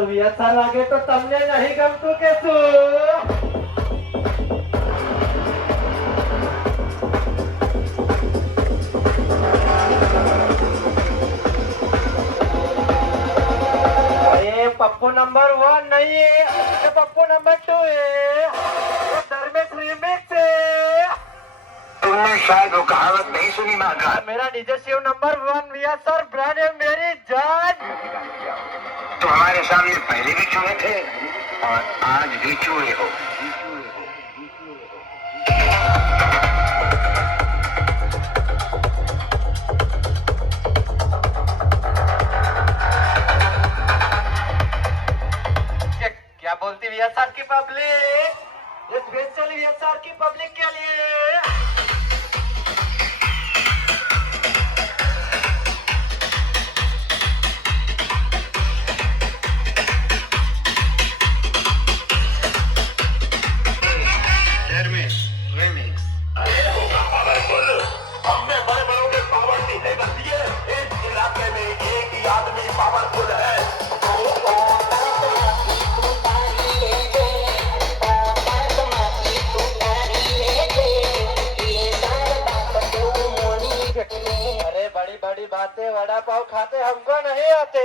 મારું વ્યસન લાગે તો તમને નહીં ગમતું કે શું? ये पप्पू नंबर 1 नहीं है, ये पप्पू नंबर 2 है, वो धर्मेश रीमिक्स है। तुमने शायद वो कहावत नहीं सुनी महाकाल। मेरा डीजे शिव नंबर 1 विया सर ब्रांड है मेरी जान। तो हमारे सामने पहले भी चूहे थे और आज भी चूहे हो। क्या बोलती वीएसआर की पब्लिक, स्पेशल वीएसआर की पब्लिक के लिए। हमने बड़े बड़ों ने पावर दी है कर दिए, इस इलाके में एक ही आदमी पावरफुल है। अरे बड़ी बड़ी बातें वड़ा पाव खाते हमको नहीं आते।